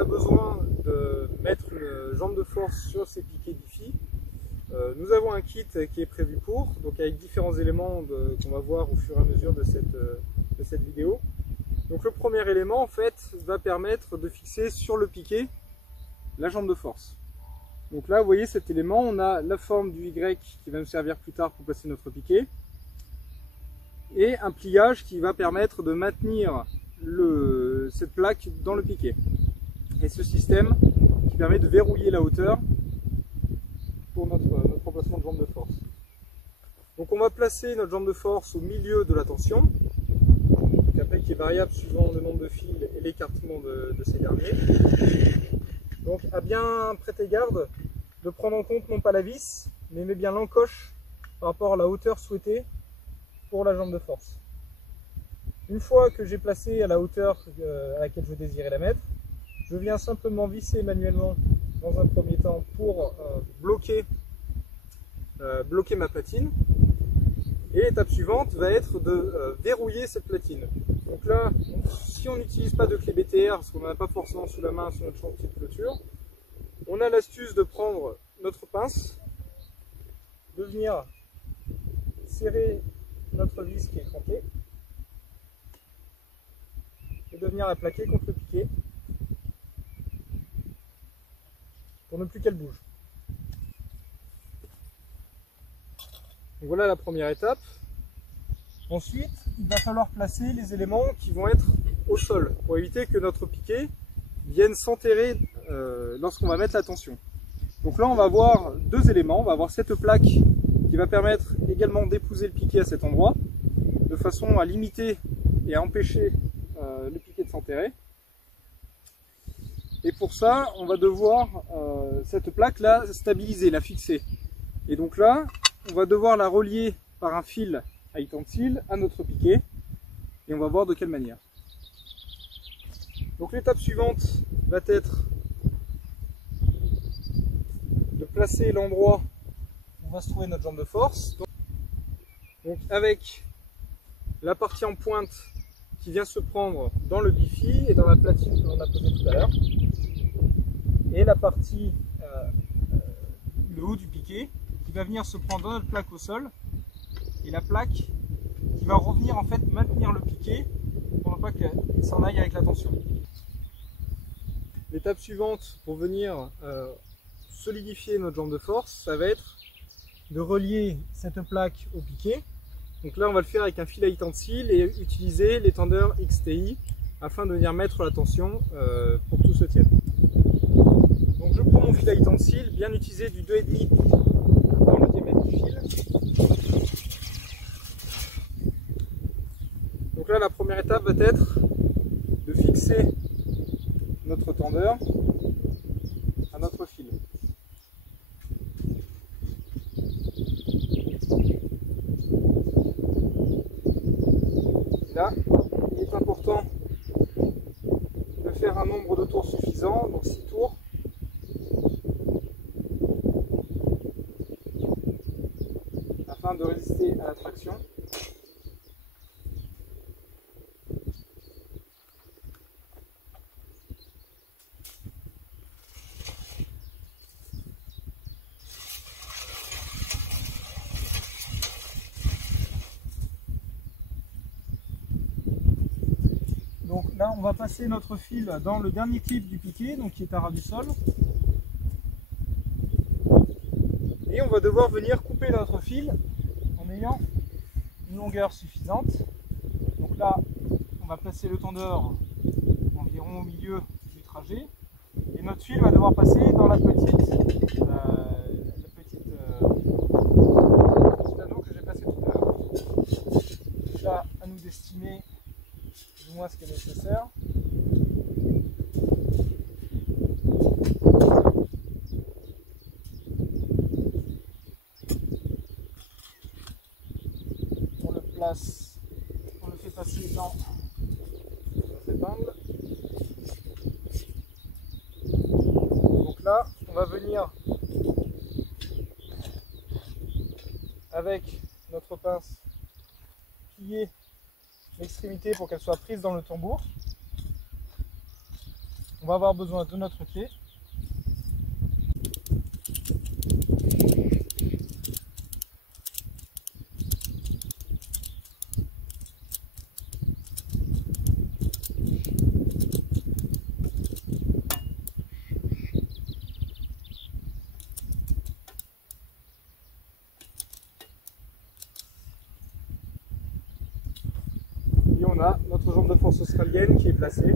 a besoin de mettre une jambe de force sur ces piquets d'IFI, nous avons un kit qui est prévu pour, donc avec différents éléments qu'on va voir au fur et à mesure de cette vidéo. Donc le premier élément en fait va permettre de fixer sur le piquet la jambe de force. Donc là vous voyez cet élément, on a la forme du Y qui va nous servir plus tard pour placer notre piquet et un pliage qui va permettre de maintenir cette plaque dans le piquet. Et ce système qui permet de verrouiller la hauteur pour notre emplacement de jambe de force. Donc on va placer notre jambe de force au milieu de la tension, donc après qui est variable suivant le nombre de fils et l'écartement de ces derniers. Donc à bien prêter garde de prendre en compte non pas la vis, mais bien l'encoche par rapport à la hauteur souhaitée pour la jambe de force. Une fois que j'ai placé à la hauteur à laquelle je désirais la mettre, je viens simplement visser manuellement dans un premier temps pour bloquer ma platine. Et l'étape suivante va être de verrouiller cette platine. Donc là, si on n'utilise pas de clé BTR, parce qu'on n'en a pas forcément sous la main sur notre chantier de clôture, on a l'astuce de prendre notre pince, de venir serrer notre vis qui est crampée, et de venir la plaquer contre le piquet, pour ne plus qu'elle bouge. Donc voilà la première étape. Ensuite, il va falloir placer les éléments qui vont être au sol, pour éviter que notre piquet vienne s'enterrer lorsqu'on va mettre la tension. Donc là on va avoir deux éléments, on va avoir cette plaque qui va permettre également d'épouser le piquet à cet endroit, de façon à limiter et à empêcher le piquet de s'enterrer. Et pour ça, on va devoir cette plaque là stabiliser, la fixer. Et donc là, on va devoir la relier par un fil à utensile à notre piquet. Et on va voir de quelle manière. Donc l'étape suivante va être de placer l'endroit où va se trouver notre jambe de force. Donc avec la partie en pointe qui vient se prendre dans le bifi et dans la platine que l'on a posée tout à l'heure. Et la partie, le haut du piquet, qui va venir se prendre dans notre plaque au sol. Et la plaque qui va revenir en fait maintenir le piquet pour ne pas qu'il s'en aille avec la tension. L'étape suivante pour venir solidifier notre jambe de force, ça va être de relier cette plaque au piquet. Donc là on va le faire avec un fil à utensile et utiliser l'étendeur XTI afin de venir mettre la tension pour que tout se tienne. Donc je prends mon fil à utensile, bien utilisé du 2,5 dans le diamètre du fil. Donc là la première étape va être de fixer notre tendeur à notre fil. Et là, il est important de faire un nombre de tours suffisant, donc 6 tours. Afin de résister à la traction. Donc là, on va passer notre fil dans le dernier clip du piquet, donc qui est à ras du sol. Et on va devoir venir couper notre fil en ayant une longueur suffisante. Donc là, on va placer le tendeur environ au milieu du trajet. Et notre fil va devoir passer dans le petit anneau que j'ai placé tout à l'heure. Donc là, à nous d'estimer plus ou moins ce qui est nécessaire. On le fait passer dans cet angle. Donc là, on va venir avec notre pince plier l'extrémité pour qu'elle soit prise dans le tambour. On va avoir besoin de notre clé. Et on a notre jambe de force australienne qui est placée.